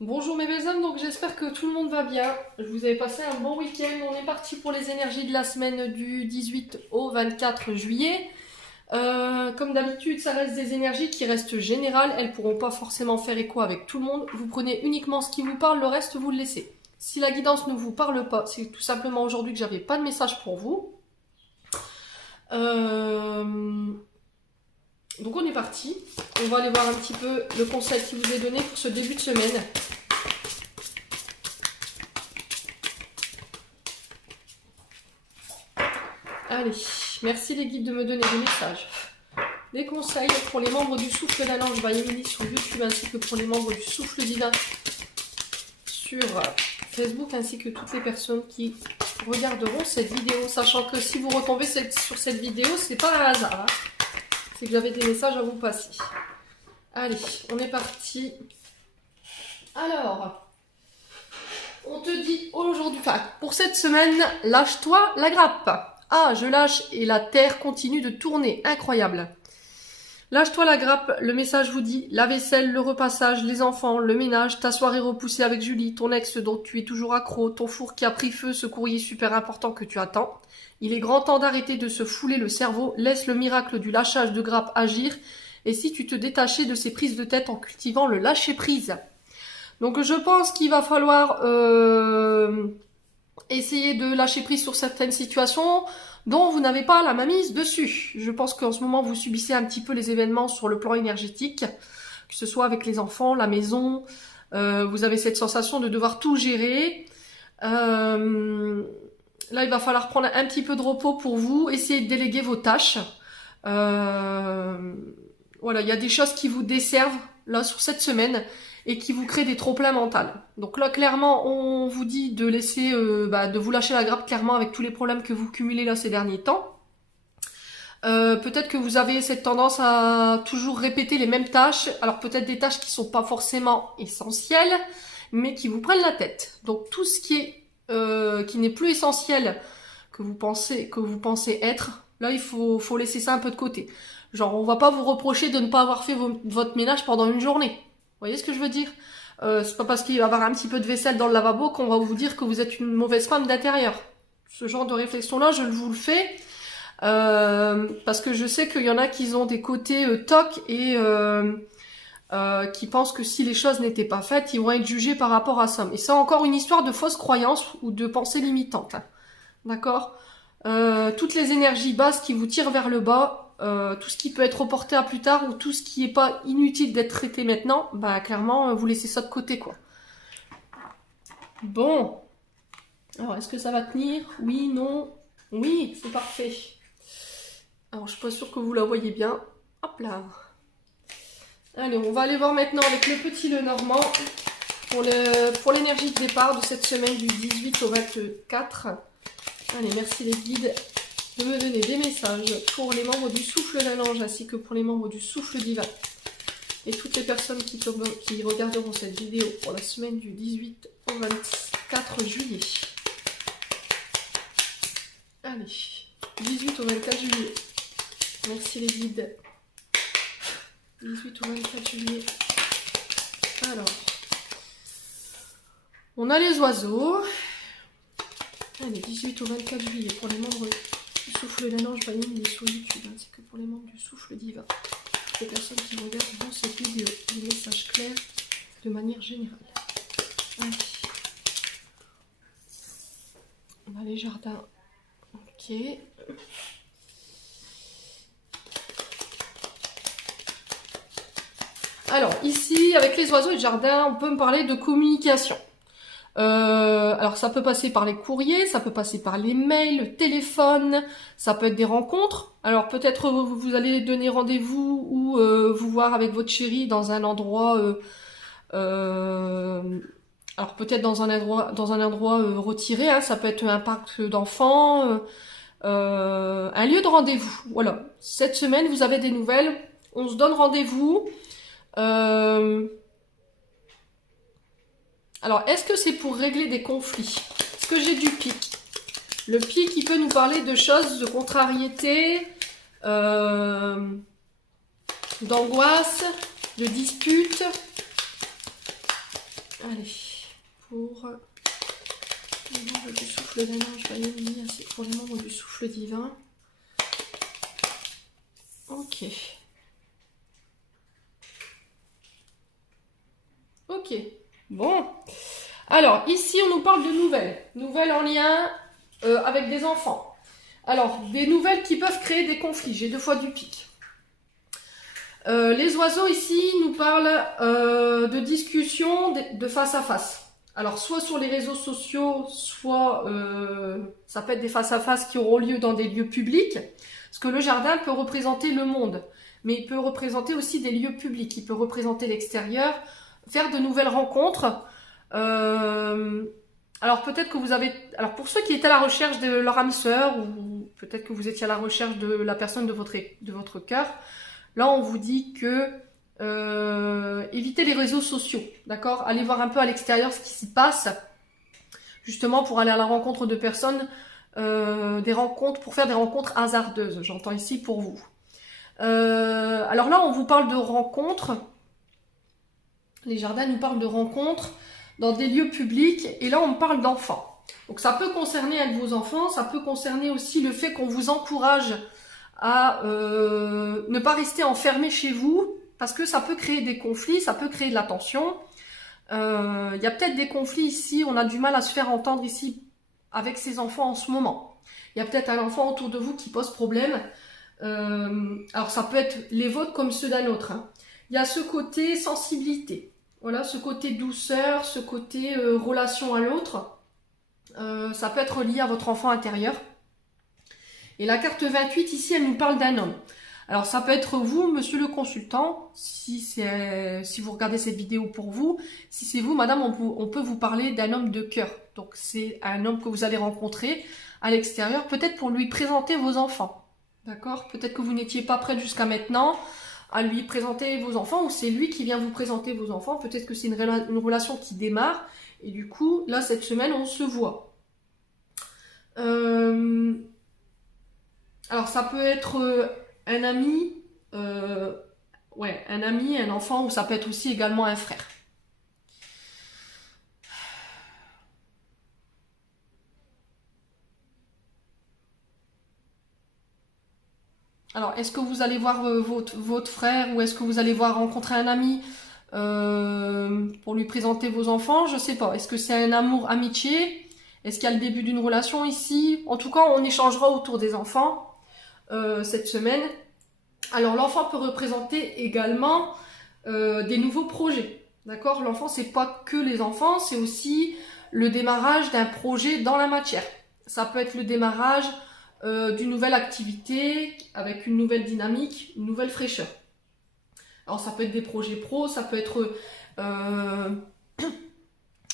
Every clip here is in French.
Bonjour mes belles âmes, donc j'espère que tout le monde va bien. Je vous avais passé un bon week-end. On est parti pour les énergies de la semaine du 18 au 24 juillet. Comme d'habitude, ça reste des énergies qui restent générales. Elles ne pourront pas forcément faire écho avec tout le monde. Vous prenez uniquement ce qui vous parle, le reste vous le laissez. Si la guidance ne vous parle pas, c'est tout simplement aujourd'hui que j'avais pas de message pour vous. Donc on est parti. On va aller voir un petit peu le conseil qui vous est donné pour ce début de semaine. Allez, merci les guides de me donner des messages. Des conseils pour les membres du Souffle d'un Ange by Emily sur YouTube ainsi que pour les membres du Souffle Divin sur Facebook ainsi que toutes les personnes qui regarderont cette vidéo. Sachant que si vous retombez sur cette vidéo, c'est pas un hasard. Hein. C'est que j'avais des messages à vous passer. Allez, on est parti. Alors, on te dit aujourd'hui, enfin, pour cette semaine, lâche-toi la grappe. Ah, je lâche et la terre continue de tourner. Incroyable. Lâche-toi la grappe, le message vous dit la vaisselle, le repassage, les enfants, le ménage, ta soirée repoussée avec Julie, ton ex dont tu es toujours accro, ton four qui a pris feu, ce courrier super important que tu attends. Il est grand temps d'arrêter de se fouler le cerveau, laisse le miracle du lâchage de grappe agir. Et si tu te détachais de ces prises de tête en cultivant le lâcher-prise. Donc je pense qu'il va falloir essayer de lâcher prise sur certaines situations dont vous n'avez pas la mainmise dessus. Je pense qu'en ce moment, vous subissez un petit peu les événements sur le plan énergétique, que ce soit avec les enfants, la maison. Vous avez cette sensation de devoir tout gérer. Là, il va falloir prendre un petit peu de repos pour vous, essayer de déléguer vos tâches. Voilà, il y a des choses qui vous desservent là sur cette semaine et qui vous créent des trop-pleins mentaux. Donc là, clairement, on vous dit de laisser, de vous lâcher la grappe clairement avec tous les problèmes que vous cumulez là ces derniers temps. Peut-être que vous avez cette tendance à toujours répéter les mêmes tâches. Alors peut-être des tâches qui sont pas forcément essentielles, mais qui vous prennent la tête. Donc tout ce qui n'est plus essentiel que vous pensez être, là il faut laisser ça un peu de côté. Genre on va pas vous reprocher de ne pas avoir fait votre ménage pendant une journée. Vous voyez ce que je veux dire? C'est pas parce qu'il va y avoir un petit peu de vaisselle dans le lavabo qu'on va vous dire que vous êtes une mauvaise femme d'intérieur. Ce genre de réflexion-là, je vous le fais parce que je sais qu'il y en a qui ont des côtés toc et qui pensent que si les choses n'étaient pas faites, ils vont être jugés par rapport à ça. Mais c'est encore une histoire de fausse croyance ou de pensée limitante. Hein. D'accord? Toutes les énergies basses qui vous tirent vers le bas, tout ce qui peut être reporté à plus tard ou tout ce qui n'est pas inutile d'être traité maintenant, bah clairement vous laissez ça de côté quoi. Bon, alors est-ce que ça va tenir? Oui, non, oui, c'est parfait. Alors je suis pas sûre que vous la voyez bien. Hop là. Allez, on va aller voir maintenant avec le petit Lenormand pour l'énergie de départ de cette semaine du 18 au 24. Allez, merci les guides de me donner des messages pour les membres du Souffle d'un Ange ainsi que pour les membres du Souffle Divin et toutes les personnes qui regarderont cette vidéo pour la semaine du 18 au 24 juillet. Allez, 18 au 24 juillet. Merci les guides. 18 au 24 juillet. Alors, on a les oiseaux. Allez, 18 au 24 juillet pour les membres du Souffle d'un Ange by Emily sur YouTube, ainsi que pour les membres du Souffle Divin. Les personnes qui regarderont cette vidéo, des messages clairs de manière générale. Allez. On a les jardins. Ok. Alors, ici, avec les oiseaux et le jardin, on peut me parler de communication. Alors ça peut passer par les courriers, ça peut passer par les mails, le téléphone, ça peut être des rencontres. Alors peut-être vous allez donner rendez-vous ou vous voir avec votre chéri dans un endroit, alors peut-être dans un endroit retiré, hein, ça peut être un parc d'enfants, un lieu de rendez-vous. Voilà, cette semaine vous avez des nouvelles, on se donne rendez-vous. Alors, est-ce que c'est pour régler des conflits? Est-ce que j'ai du pic? Le pic, il peut nous parler de choses, de contrariété, d'angoisse, de disputes. Allez, pour les membres du souffle d'un ange vaillant, c'est pour les membres du souffle divin. Ok. Ok. Bon. Alors, ici, on nous parle de nouvelles. Nouvelles en lien avec des enfants. Alors, des nouvelles qui peuvent créer des conflits. J'ai 2 fois du pic. Les oiseaux ici nous parlent de discussions de face à face. Alors soit sur les réseaux sociaux, soit ça peut être des face à face qui auront lieu dans des lieux publics. Parce que le jardin peut représenter le monde, mais il peut représenter aussi des lieux publics. Il peut représenter l'extérieur, faire de nouvelles rencontres. Alors peut-être que vous avez... Alors pour ceux qui étaient à la recherche de leur âme sœur, ou peut-être que vous étiez à la recherche de la personne de votre cœur, là, on vous dit que évitez les réseaux sociaux, d'accord? Allez voir un peu à l'extérieur ce qui s'y passe, justement pour aller à la rencontre de personnes, pour faire des rencontres hasardeuses, j'entends ici pour vous. Alors là, on vous parle de rencontres, les jardins nous parlent de rencontres dans des lieux publics, et là, on parle d'enfants. Donc ça peut concerner un de vos enfants, ça peut concerner aussi le fait qu'on vous encourage à ne pas rester enfermé chez vous, parce que ça peut créer des conflits, ça peut créer de la tension. Il y a peut-être des conflits ici, on a du mal à se faire entendre ici avec ses enfants en ce moment. Il y a peut-être un enfant autour de vous qui pose problème. Alors ça peut être les vôtres comme ceux d'un autre. Hein. Il y a ce côté sensibilité, voilà, ce côté douceur, ce côté relation à l'autre. Ça peut être lié à votre enfant intérieur. Et la carte 28, ici, elle nous parle d'un homme. Alors, ça peut être vous, monsieur le consultant, si vous regardez cette vidéo pour vous. Si c'est vous, madame, on peut vous parler d'un homme de cœur. Donc, c'est un homme que vous allez rencontrer à l'extérieur, peut-être pour lui présenter vos enfants. D'accord? Peut-être que vous n'étiez pas prête jusqu'à maintenant à lui présenter vos enfants, ou c'est lui qui vient vous présenter vos enfants. Peut-être que c'est une relation qui démarre. Et du coup, là, cette semaine, on se voit. Alors ça peut être un ami, un ami, un enfant, ou ça peut être aussi également un frère. Alors est-ce que vous allez voir votre frère, ou est-ce que vous allez rencontrer un ami pour lui présenter vos enfants? Je sais pas. Est-ce que c'est un amour, amitié? Est-ce qu'il y a le début d'une relation ici? En tout cas, on échangera autour des enfants. Cette semaine. Alors l'enfant peut représenter également des nouveaux projets. D'accord? L'enfant, c'est pas que les enfants, c'est aussi le démarrage d'un projet dans la matière. Ça peut être le démarrage d'une nouvelle activité avec une nouvelle dynamique, une nouvelle fraîcheur. Alors ça peut être des projets pro, ça peut être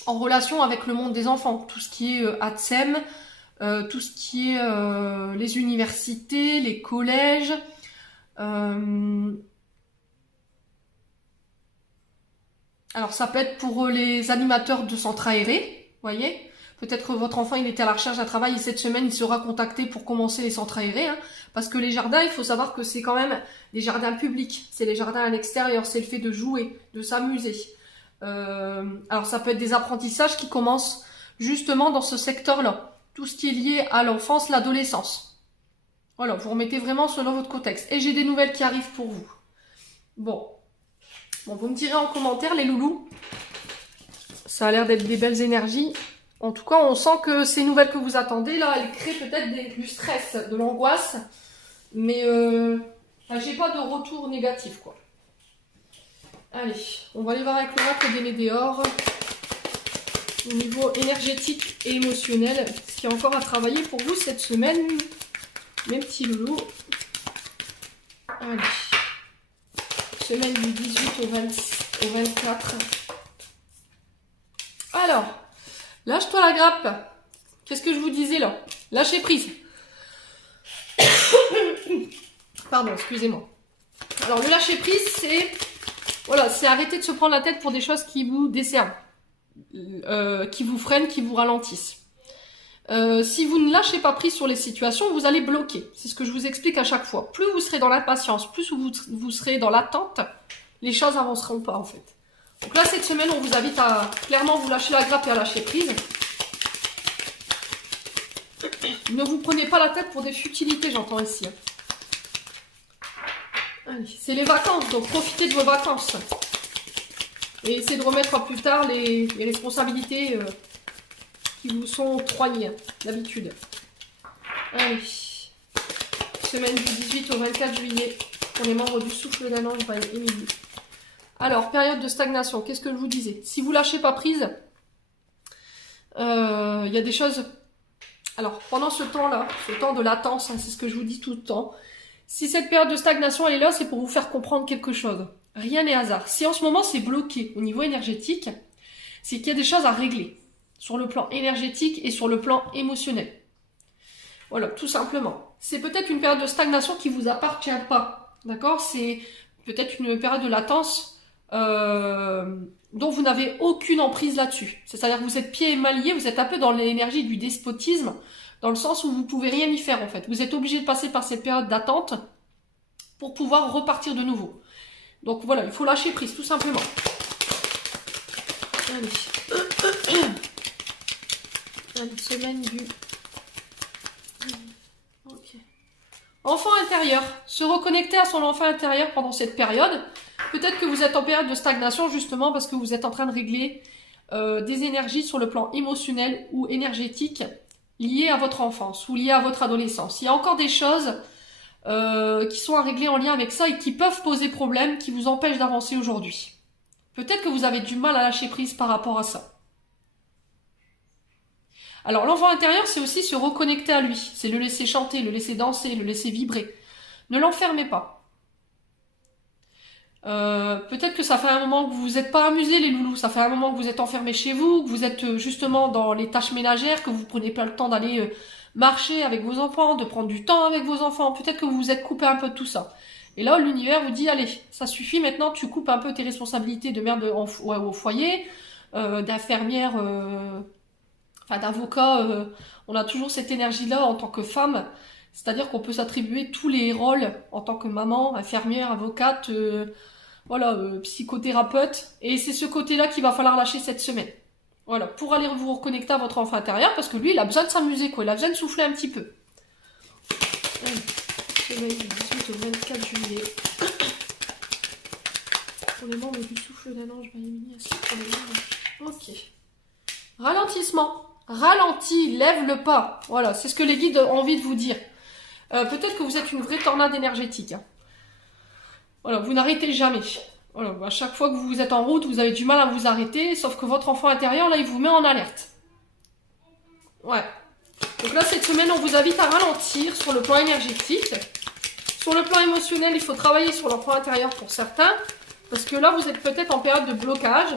en relation avec le monde des enfants, tout ce qui est ATSEM, tout ce qui est les universités, les collèges. Alors ça peut être pour les animateurs de centres aérés, voyez. Peut-être que votre enfant il était à la recherche d'un travail et cette semaine il sera contacté pour commencer les centres aérés. Hein, parce que les jardins, il faut savoir que c'est quand même des jardins publics. C'est les jardins à l'extérieur, c'est le fait de jouer, de s'amuser. Alors ça peut être des apprentissages qui commencent justement dans ce secteur-là. Tout ce qui est lié à l'enfance, l'adolescence. Voilà, vous remettez vraiment selon votre contexte. Et j'ai des nouvelles qui arrivent pour vous. Bon, vous me direz en commentaire, les loulous. Ça a l'air d'être des belles énergies. En tout cas, on sent que ces nouvelles que vous attendez, là, elles créent peut-être du stress, de l'angoisse. Mais j'ai pas de retour négatif, quoi. Allez, on va aller voir avec l'oracle des Médéors. Au niveau énergétique et émotionnel, ce qu'il y a encore à travailler pour vous cette semaine, mes petits loulous. Allez, semaine du 18 au 24. Alors, lâche-toi la grappe. Qu'est-ce que je vous disais là? Lâchez prise. Pardon, excusez-moi. Alors, le lâcher prise, c'est... Voilà, c'est arrêter de se prendre la tête pour des choses qui vous desservent. Qui vous freinent, qui vous ralentissent. Si vous ne lâchez pas prise sur les situations, vous allez bloquer. C'est ce que je vous explique à chaque fois. Plus vous serez dans l'impatience, plus vous serez dans l'attente, les choses n'avanceront pas en fait. Donc là, cette semaine, on vous invite à clairement vous lâcher la grappe et à lâcher prise. Ne vous prenez pas la tête pour des futilités, j'entends ici. C'est les vacances, donc profitez de vos vacances. Et essayez de remettre à plus tard les responsabilités qui vous sont octroyées d'habitude. Allez. Semaine du 18 au 24 juillet pour les membres du souffle d'un ange by Émilie. Alors, période de stagnation, qu'est-ce que je vous disais? Si vous lâchez pas prise, il y a des choses... Alors, pendant ce temps-là, ce temps de latence, hein, c'est ce que je vous dis tout le temps, si cette période de stagnation elle est là, c'est pour vous faire comprendre quelque chose. Rien n'est hasard. Si en ce moment c'est bloqué au niveau énergétique, c'est qu'il y a des choses à régler sur le plan énergétique et sur le plan émotionnel. Voilà, tout simplement. C'est peut-être une période de stagnation qui vous appartient pas, d'accord? C'est peut-être une période de latence dont vous n'avez aucune emprise là-dessus. C'est-à-dire que vous êtes pieds et mains liés, vous êtes un peu dans l'énergie du despotisme, dans le sens où vous pouvez rien y faire en fait. Vous êtes obligé de passer par cette période d'attente pour pouvoir repartir de nouveau. Donc voilà, il faut lâcher prise, tout simplement. Allez. Allez, semaine du... Ok. Enfant intérieur. Se reconnecter à son enfant intérieur pendant cette période. Peut-être que vous êtes en période de stagnation justement parce que vous êtes en train de régler des énergies sur le plan émotionnel ou énergétique liées à votre enfance ou liées à votre adolescence. Il y a encore des choses qui sont à régler en lien avec ça et qui peuvent poser problème, qui vous empêchent d'avancer aujourd'hui. Peut-être que vous avez du mal à lâcher prise par rapport à ça. Alors l'enfant intérieur, c'est aussi se reconnecter à lui. C'est le laisser chanter, le laisser danser, le laisser vibrer. Ne l'enfermez pas. Peut-être que ça fait un moment que vous vous êtes pas amusés les loulous, ça fait un moment que vous êtes enfermés chez vous, que vous êtes justement dans les tâches ménagères, que vous prenez pas le temps d'aller marcher avec vos enfants, de prendre du temps avec vos enfants. Peut-être que vous vous êtes coupé un peu de tout ça. Et là, l'univers vous dit, allez, ça suffit maintenant, tu coupes un peu tes responsabilités de mère au foyer, d'infirmière, enfin d'avocat. On a toujours cette énergie-là en tant que femme. C'est-à-dire qu'on peut s'attribuer tous les rôles en tant que maman, infirmière, avocate, voilà, psychothérapeute. Et c'est ce côté-là qu'il va falloir lâcher cette semaine. Voilà, pour aller vous reconnecter à votre enfant intérieur, parce que lui, il a besoin de s'amuser, quoi. Il a besoin de souffler un petit peu. Allez, semaine du 18 au 24 juillet. Pour les membres du souffle d'un ange, ok. Ralentissement. Ralentis, lève le pas. Voilà, c'est ce que les guides ont envie de vous dire. Peut-être que vous êtes une vraie tornade énergétique. Hein. Voilà, vous n'arrêtez jamais. Voilà, à chaque fois que vous êtes en route, vous avez du mal à vous arrêter, sauf que votre enfant intérieur, là, il vous met en alerte. Ouais. Donc là, cette semaine, on vous invite à ralentir sur le plan énergétique. Sur le plan émotionnel, il faut travailler sur l'enfant intérieur pour certains, parce que là, vous êtes peut-être en période de blocage,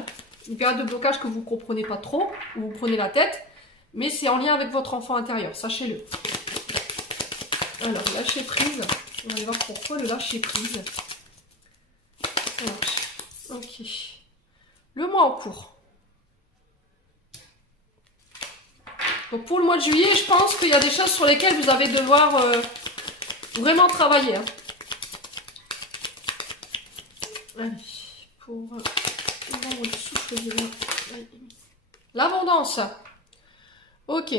une période de blocage que vous ne comprenez pas trop, où vous prenez la tête, mais c'est en lien avec votre enfant intérieur, sachez-le. Alors, lâcher prise. On va aller voir pourquoi le lâcher prise. Alors, ok. Le mois en cours. Donc, pour le mois de juillet, je pense qu'il y a des choses sur lesquelles vous allez devoir vraiment travailler. Hein. Allez, pour le souffle de l'abondance. Ok.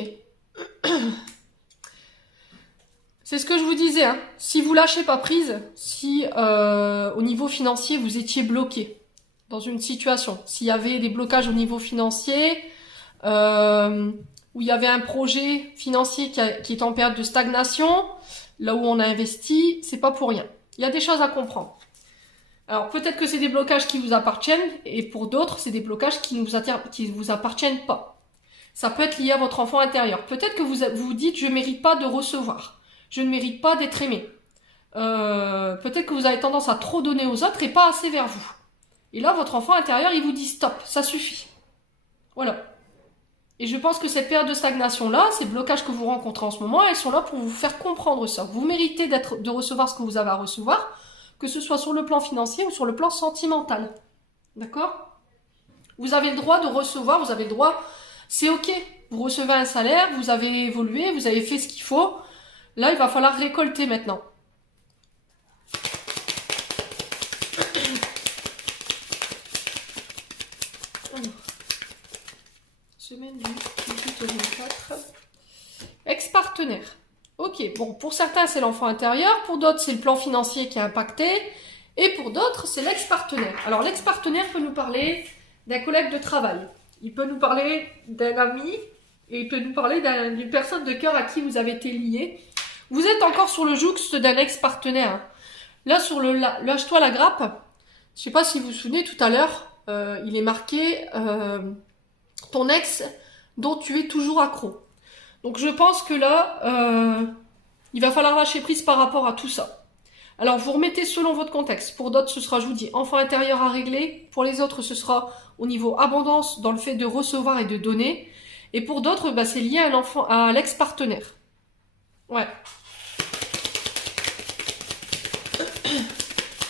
C'est ce que je vous disais, hein. Si vous lâchez pas prise, si au niveau financier vous étiez bloqué dans une situation, s'il y avait des blocages au niveau financier, où il y avait un projet financier qui est en période de stagnation, là où on a investi, c'est pas pour rien. Il y a des choses à comprendre. Alors peut-être que c'est des blocages qui vous appartiennent, et pour d'autres, c'est des blocages qui ne vous appartiennent pas. Ça peut être lié à votre enfant intérieur. Peut-être que vous vous dites, je ne mérite pas de recevoir. Je ne mérite pas d'être aimé. Peut-être que vous avez tendance à trop donner aux autres et pas assez vers vous. Et là, votre enfant intérieur, il vous dit stop, ça suffit. Voilà. Et je pense que cette période de stagnation-là, ces blocages que vous rencontrez en ce moment, elles sont là pour vous faire comprendre ça. Vous méritez de recevoir ce que vous avez à recevoir, que ce soit sur le plan financier ou sur le plan sentimental. D'accord ? Vous avez le droit de recevoir, vous avez le droit... C'est ok, vous recevez un salaire, vous avez évolué, vous avez fait ce qu'il faut. Là, il va falloir récolter maintenant. semaine du 18 au 24. Ex-partenaire. Ok, bon, pour certains, c'est l'enfant intérieur, pour d'autres, c'est le plan financier qui a impacté, et pour d'autres, c'est l'ex-partenaire. Alors, l'ex-partenaire peut nous parler d'un collègue de travail, il peut nous parler d'un ami, et il peut nous parler d'une personne de cœur à qui vous avez été lié. Vous êtes encore sur le jouxte d'un ex-partenaire. Hein. Là, sur le lâche-toi la grappe, je ne sais pas si vous vous souvenez, tout à l'heure, il est marqué ton ex dont tu es toujours accro. Donc je pense que là, il va falloir lâcher prise par rapport à tout ça. Alors vous remettez selon votre contexte. Pour d'autres, ce sera, je vous dis, enfant intérieur à régler. Pour les autres, ce sera au niveau abondance, dans le fait de recevoir et de donner. Et pour d'autres, bah, c'est lié à l'enfant, à l'ex-partenaire. Ouais.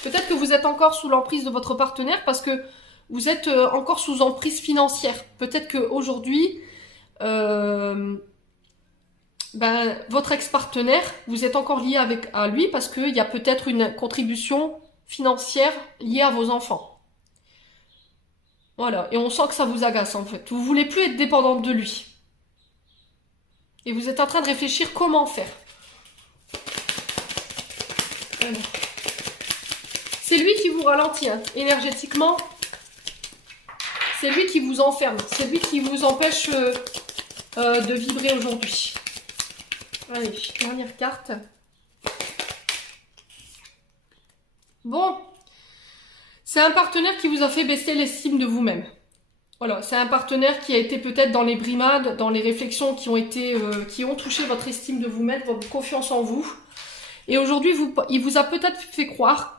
Peut-être que vous êtes encore sous l'emprise de votre partenaire parce que vous êtes encore sous emprise financière. Peut-être qu'aujourd'hui, votre ex-partenaire, vous êtes encore lié à lui parce qu'il y a peut-être une contribution financière liée à vos enfants. Voilà, et on sent que ça vous agace en fait. Vous voulez plus être dépendante de lui. Et vous êtes en train de réfléchir comment faire. Alors. C'est lui qui vous ralentit, hein. Énergétiquement. C'est lui qui vous enferme. C'est lui qui vous empêche de vibrer aujourd'hui. Allez, dernière carte. Bon. C'est un partenaire qui vous a fait baisser l'estime de vous-même. Voilà, c'est un partenaire qui a été peut-être dans les brimades, dans les réflexions qui ont touché votre estime de vous-même, votre confiance en vous. Et aujourd'hui, il vous a peut-être fait croire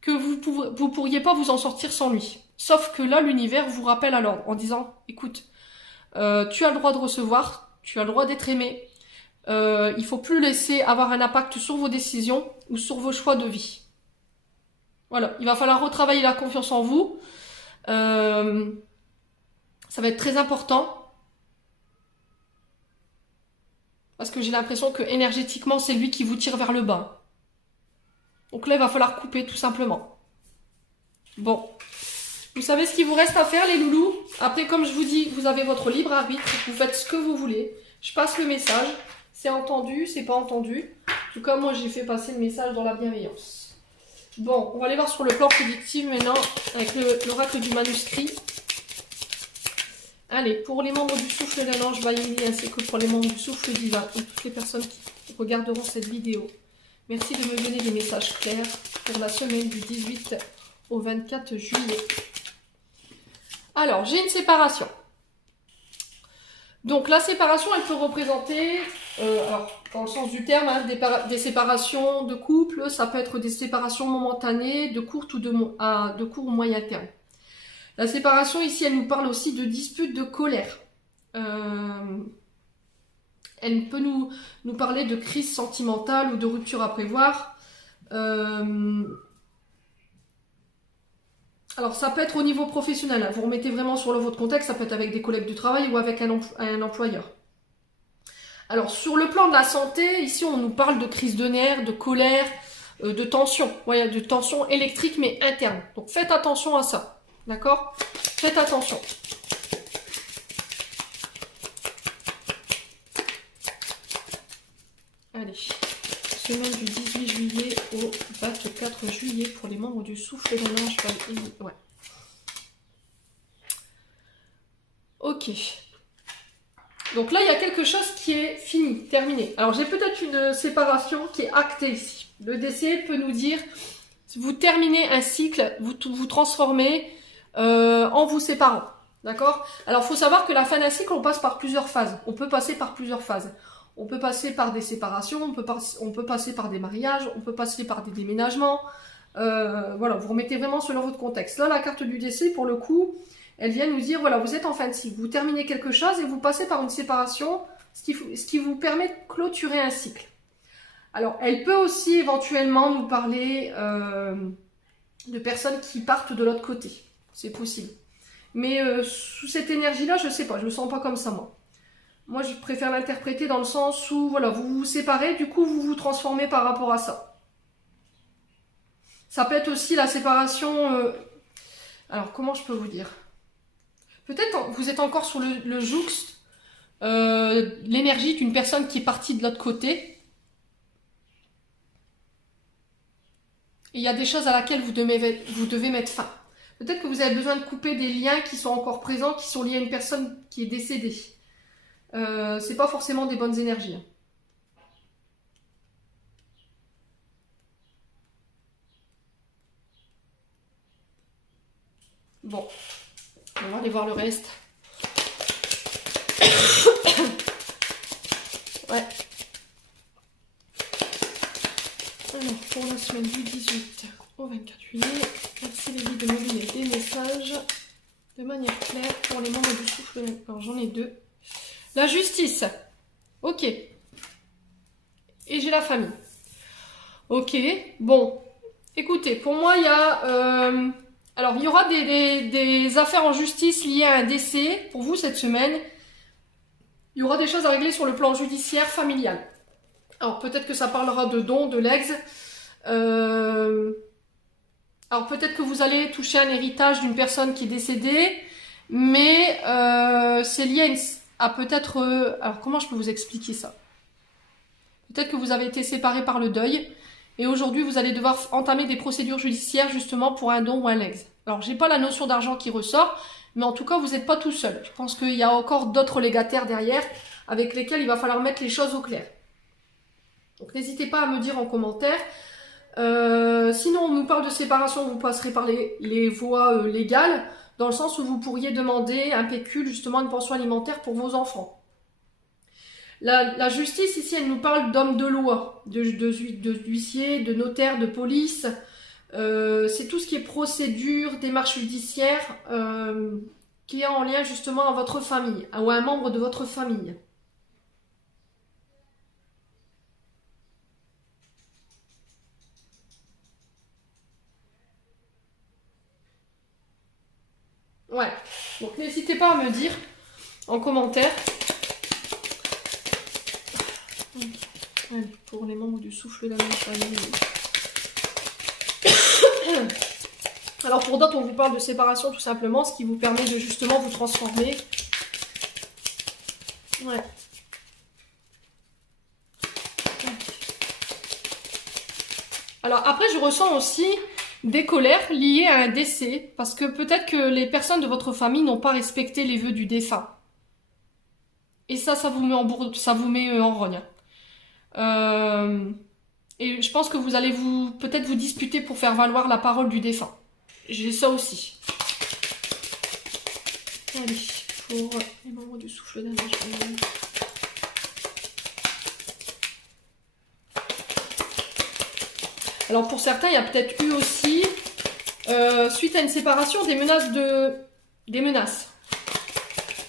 que vous pourriez pas vous en sortir sans lui. Sauf que là, l'univers vous rappelle à l'ordre en disant, écoute, tu as le droit de recevoir, tu as le droit d'être aimé, il faut plus laisser avoir un impact sur vos décisions ou sur vos choix de vie. Voilà, il va falloir retravailler la confiance en vous. Ça va être très important. Parce que j'ai l'impression que énergétiquement, c'est lui qui vous tire vers le bas. Donc là, il va falloir couper tout simplement. Bon. Vous savez ce qu'il vous reste à faire, les loulous. Après, comme je vous dis, vous avez votre libre arbitre. Vous faites ce que vous voulez. Je passe le message. C'est entendu, c'est pas entendu. En tout cas, moi, j'ai fait passer le message dans la bienveillance. Bon, on va aller voir sur le plan prédictif maintenant, avec l'oracle du manuscrit. Allez, pour les membres du souffle d'un ange Vaïli, ainsi que pour les membres du souffle divin, et toutes les personnes qui regarderont cette vidéo, merci de me donner des messages clairs pour la semaine du 18 au 24 juillet. Alors, j'ai une séparation. Donc, la séparation, elle peut représenter, alors, dans le sens du terme, hein, des séparations de couple, ça peut être des séparations momentanées, de courte ou de court ou moyen terme. La séparation, ici, elle nous parle aussi de disputes, de colère. Elle peut nous parler de crise sentimentale ou de rupture à prévoir. Alors, ça peut être au niveau professionnel. Hein. Vous remettez vraiment sur votre contexte. Ça peut être avec des collègues de travail ou avec un employeur. Alors, sur le plan de la santé, ici, on nous parle de crise de nerfs, de colère, de tension. Ouais, de tension électrique, mais interne. Donc, faites attention à ça. D'accord? Faites attention. Allez. Semaine du 18 juillet au 24 juillet pour les membres du souffle d'un ange. Ouais. Ok. Donc là, il y a quelque chose qui est fini, terminé. Alors, j'ai peut-être une séparation qui est actée ici. Le décès peut nous dire, vous terminez un cycle, vous transformez en vous séparant. D'accord? Alors, il faut savoir que la fin d'un cycle, on passe par plusieurs phases. On peut passer par plusieurs phases. On peut passer par des séparations, on peut passer par des mariages, on peut passer par des déménagements. Voilà, vous remettez vraiment selon votre contexte. Là, la carte du décès, pour le coup, elle vient nous dire, voilà, vous êtes en fin de cycle. Vous terminez quelque chose et vous passez par une séparation, ce qui vous permet de clôturer un cycle. Alors, elle peut aussi éventuellement nous parler de personnes qui partent de l'autre côté. C'est possible. Mais sous cette énergie-là, je sais pas, je le sens pas comme ça, moi. Moi, je préfère l'interpréter dans le sens où, voilà, vous vous séparez, du coup, vous vous transformez par rapport à ça. Ça peut être aussi la séparation... Alors, comment je peux vous dire? Peut-être vous êtes encore sur le jouxte, l'énergie d'une personne qui est partie de l'autre côté. Et il y a des choses à laquelle vous devez mettre fin. Peut-être que vous avez besoin de couper des liens qui sont encore présents, qui sont liés à une personne qui est décédée. C'est pas forcément des bonnes énergies. Bon, on va aller voir le reste. Ouais. Alors, pour la semaine du 18 au 24 juillet, merci les guides de me donner des messages de manière claire pour les membres du souffle. Alors, j'en ai deux. La justice. Ok. Et j'ai la famille. Ok. Bon. Écoutez, pour moi, il y a... alors, il y aura des affaires en justice liées à un décès pour vous cette semaine. Il y aura des choses à régler sur le plan judiciaire, familial. Alors, peut-être que ça parlera de dons, de legs. Alors, peut-être que vous allez toucher un héritage d'une personne qui est décédée. Mais c'est lié à peut-être... alors, comment je peux vous expliquer ça? Peut-être que vous avez été séparés par le deuil. Et aujourd'hui, vous allez devoir entamer des procédures judiciaires justement pour un don ou un legs. Alors, j'ai pas la notion d'argent qui ressort, mais en tout cas, vous n'êtes pas tout seul. Je pense qu'il y a encore d'autres légataires derrière avec lesquels il va falloir mettre les choses au clair. Donc, n'hésitez pas à me dire en commentaire. Sinon, on nous parle de séparation, vous passerez par les voies légales, dans le sens où vous pourriez demander un pécule, justement une pension alimentaire pour vos enfants. La justice, ici, elle nous parle d'hommes de loi, d'huissiers, de notaires, de police. C'est tout ce qui est procédure, démarche judiciaire, qui est en lien justement à votre famille, ou à un membre de votre famille. Ouais, donc n'hésitez pas à me dire en commentaire. Allez, pour les membres du souffle de la famille. Alors pour d'autres, on vous parle de séparation tout simplement, ce qui vous permet de justement vous transformer. Ouais. Alors après, je ressens aussi des colères liées à un décès, parce que peut-être que les personnes de votre famille n'ont pas respecté les vœux du défunt. Et ça vous met en rogne. Et je pense que vous allez peut-être vous disputer pour faire valoir la parole du défunt. J'ai ça aussi. Allez, pour les membres du souffle d'un âge. Alors pour certains, il y a peut-être eu aussi, suite à une séparation, des menaces.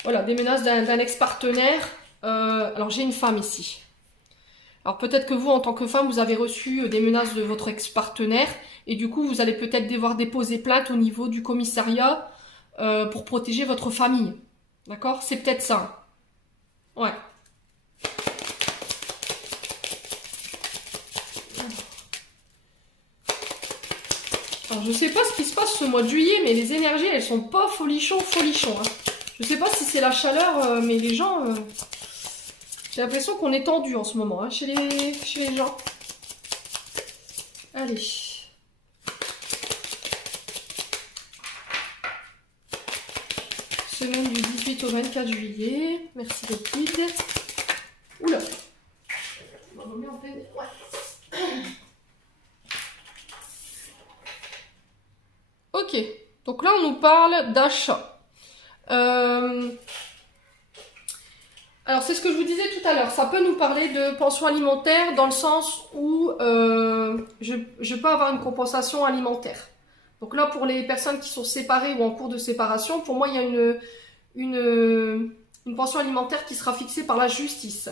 Voilà, des menaces d'un ex-partenaire. Alors j'ai une femme ici. Alors peut-être que vous, en tant que femme, vous avez reçu des menaces de votre ex-partenaire et du coup, vous allez peut-être devoir déposer plainte au niveau du commissariat pour protéger votre famille. D'accord? C'est peut-être ça. Ouais. Alors je sais pas ce qui se passe ce mois de juillet, mais les énergies, elles sont pas folichon. Hein. Je sais pas si c'est la chaleur, mais les gens... j'ai l'impression qu'on est tendu en ce moment, hein, chez les gens. Allez. Semaine du 18 au 24 juillet. Merci de guide. Oula. On va remettre en pleine... Ouais. Ok. Donc là, on nous parle d'achat. Alors, c'est ce que je vous disais tout à l'heure. Ça peut nous parler de pension alimentaire dans le sens où je peux avoir une compensation alimentaire. Donc là, pour les personnes qui sont séparées ou en cours de séparation, pour moi, il y a une pension alimentaire qui sera fixée par la justice.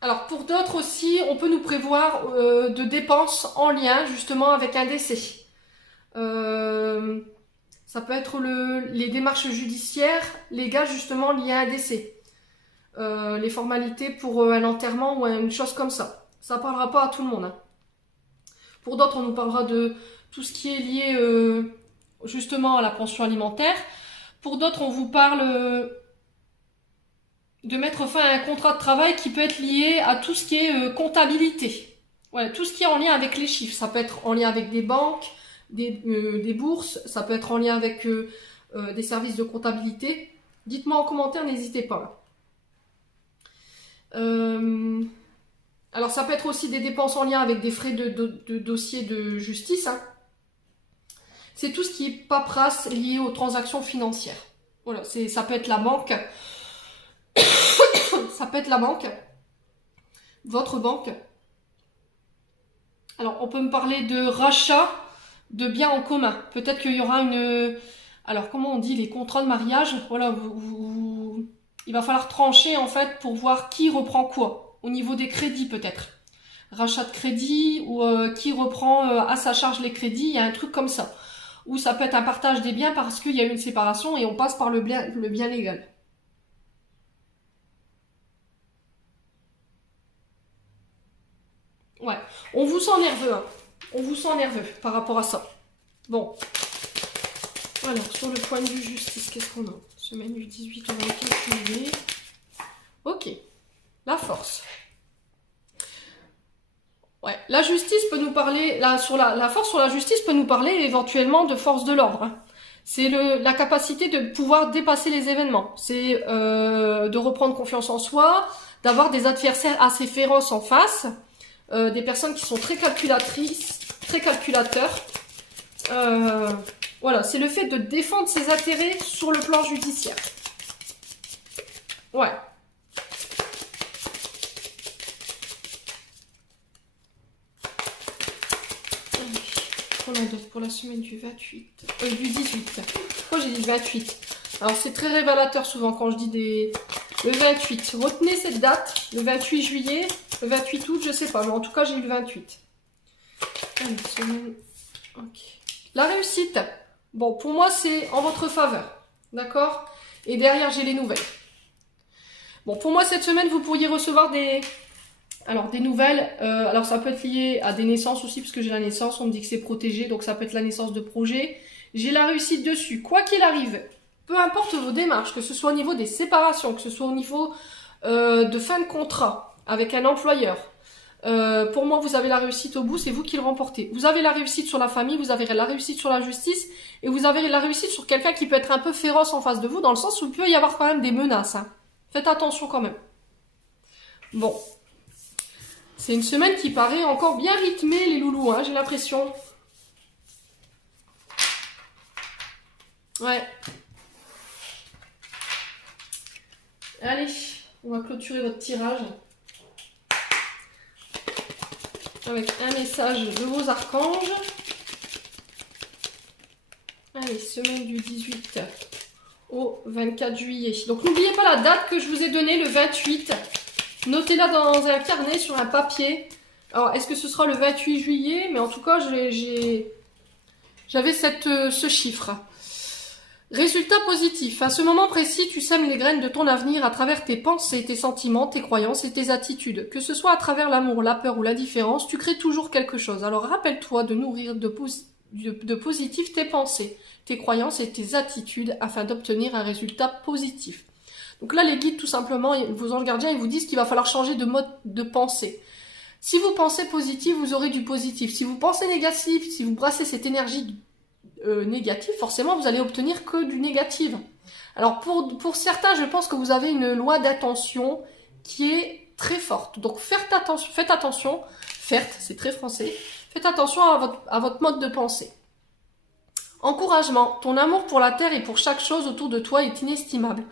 Alors, pour d'autres aussi, on peut nous prévoir de dépenses en lien justement avec un décès. Ça peut être les démarches judiciaires, légales justement liées à un décès. Les formalités pour un enterrement ou une chose comme ça. Ça ne parlera pas à tout le monde. Hein. Pour d'autres, on nous parlera de tout ce qui est lié justement à la pension alimentaire. Pour d'autres, on vous parle de mettre fin à un contrat de travail qui peut être lié à tout ce qui est comptabilité. Ouais, tout ce qui est en lien avec les chiffres. Ça peut être en lien avec des banques, des bourses, ça peut être en lien avec des services de comptabilité. Dites-moi en commentaire, n'hésitez pas. Alors ça peut être aussi des dépenses en lien avec des frais de dossier de justice. Hein. C'est tout ce qui est paperasse lié aux transactions financières. Voilà, ça peut être la banque. Ça peut être la banque. Votre banque. Alors on peut me parler de rachat de biens en commun. Peut-être qu'il y aura une... Alors comment on dit, les contrats de mariage. Voilà, il va falloir trancher en fait pour voir qui reprend quoi. Au niveau des crédits peut-être. Rachat de crédit ou qui reprend à sa charge les crédits. Il y a un truc comme ça. Ou ça peut être un partage des biens parce qu'il y a eu une séparation et on passe par le bien légal. Ouais, on vous sent nerveux, hein. On vous sent nerveux par rapport à ça. Bon. Alors, sur le point de vue justice, qu'est-ce qu'on a? Semaine du 18 au 24 juillet. Ok. La force. Ouais, la justice peut nous parler, la force sur la justice peut nous parler éventuellement de force de l'ordre. Hein. C'est la capacité de pouvoir dépasser les événements. C'est de reprendre confiance en soi, d'avoir des adversaires assez féroces en face, des personnes qui sont très calculatrices, très calculateurs. Voilà, c'est le fait de défendre ses intérêts sur le plan judiciaire. Ouais. On a d'autres pour la semaine du 28, du 18. Pourquoi j'ai dit le 28? Alors c'est très révélateur souvent quand je dis le 28. Retenez cette date, le 28 juillet, le 28 août, je sais pas, mais en tout cas j'ai eu le 28. Allez, semaine... Ok. La réussite. Bon, pour moi c'est en votre faveur, d'accord? Et derrière j'ai les nouvelles. Bon, pour moi cette semaine vous pourriez recevoir des nouvelles, alors ça peut être lié à des naissances aussi, parce que j'ai la naissance, on me dit que c'est protégé, donc ça peut être la naissance de projet. J'ai la réussite dessus, quoi qu'il arrive, peu importe vos démarches, que ce soit au niveau des séparations, que ce soit au niveau de fin de contrat avec un employeur. Pour moi, vous avez la réussite au bout, c'est vous qui le remportez. Vous avez la réussite sur la famille, vous avez la réussite sur la justice, et vous avez la réussite sur quelqu'un qui peut être un peu féroce en face de vous, dans le sens où il peut y avoir quand même des menaces. Hein. Faites attention quand même. Bon. C'est une semaine qui paraît encore bien rythmée, les loulous, hein, j'ai l'impression. Ouais. Allez, on va clôturer votre tirage. Avec un message de vos archanges. Allez, semaine du 18 au 24 juillet. Donc n'oubliez pas la date que je vous ai donnée, le 28. Notez-la dans un carnet, sur un papier. Alors, est-ce que ce sera le 28 juillet? Mais en tout cas, j'avais ce chiffre. Résultat positif. À ce moment précis, tu sèmes les graines de ton avenir à travers tes pensées, tes sentiments, tes croyances et tes attitudes. Que ce soit à travers l'amour, la peur ou l'indifférence, tu crées toujours quelque chose. Alors, rappelle-toi de nourrir de positif tes pensées, tes croyances et tes attitudes afin d'obtenir un résultat positif. Donc là, les guides, tout simplement, vos anges gardiens, ils vous disent qu'il va falloir changer de mode de pensée. Si vous pensez positif, vous aurez du positif. Si vous pensez négatif, si vous brassez cette énergie négative, forcément, vous allez obtenir que du négatif. Alors, pour certains, je pense que vous avez une loi d'attention qui est très forte. Donc, faites attention, c'est très français, faites attention à votre mode de pensée. Encouragement. Ton amour pour la terre et pour chaque chose autour de toi est inestimable.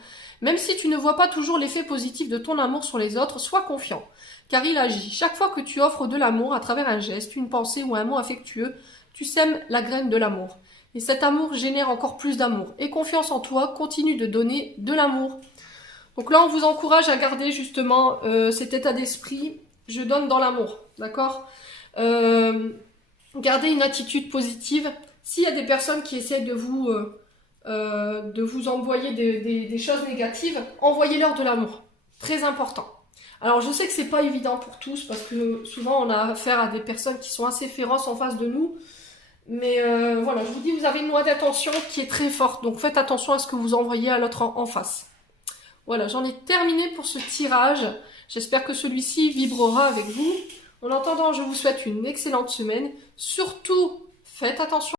Même si tu ne vois pas toujours l'effet positif de ton amour sur les autres, sois confiant, car il agit. Chaque fois que tu offres de l'amour à travers un geste, une pensée ou un mot affectueux, tu sèmes la graine de l'amour. Et cet amour génère encore plus d'amour. Aie confiance en toi, continue de donner de l'amour. Donc là, on vous encourage à garder justement cet état d'esprit, je donne dans l'amour, d'accord? Gardez une attitude positive. S'il y a des personnes qui essaient de vous envoyer des choses négatives, envoyez-leur de l'amour. Très important. Alors je sais que c'est pas évident pour tous parce que souvent on a affaire à des personnes qui sont assez féroces en face de nous, Mais voilà, je vous dis, vous avez une loi d'attention qui est très forte. Donc faites attention à ce que vous envoyez à l'autre en face. Voilà, j'en ai terminé pour ce tirage. J'espère que celui-ci vibrera avec vous. En attendant, je vous souhaite une excellente semaine. Surtout, faites attention